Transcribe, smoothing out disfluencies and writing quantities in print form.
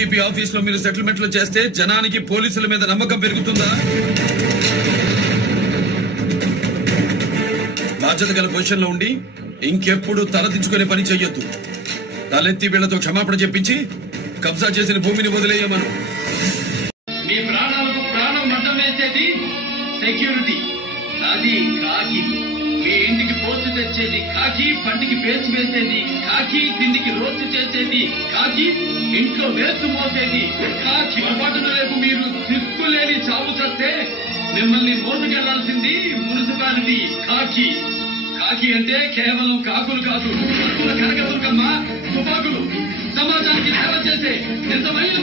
DGP office లో మీరు సెటిల్మెంట్లు చేస్తే జనానికి పోలీసుల మీద నమ్మకం పెరుగుతుందా? బాధ్యత గల పొజిషన్ లో ఉండి ఇంకెప్పుడు తలదించుకునే పని చెయ్యొద్దు. తలెత్తి వీళ్లతో క్షమాపణ చెప్పించి కబ్జా చేసిన భూమిని వదిలేయమను. మీ ప్రాణాలకు ప్రాణం మద్దం వేసేది సెక్యూరిటీ, అది కాకి. మీ ఇంటికి పోస్ట్ తెచ్చేది కాకి, పంటికి పేసి వేసేది కాకి, తిండికి రోస్ట్ చేసేది కాకి, ఇంట్లో వేస్తు మోసేది కాకి. పొరపాటున రేపు మీరు సిక్కులేని చావు చేస్తే మిమ్మల్ని మోసుకెళ్లాల్సింది మున్సిపాలిటీ కాకి. కాకి అంటే కేవలం కాకులు కాదు, కనకదుర్గమ్మ తుపాకులు, సమాజానికి సేవ చేసే నిజమైన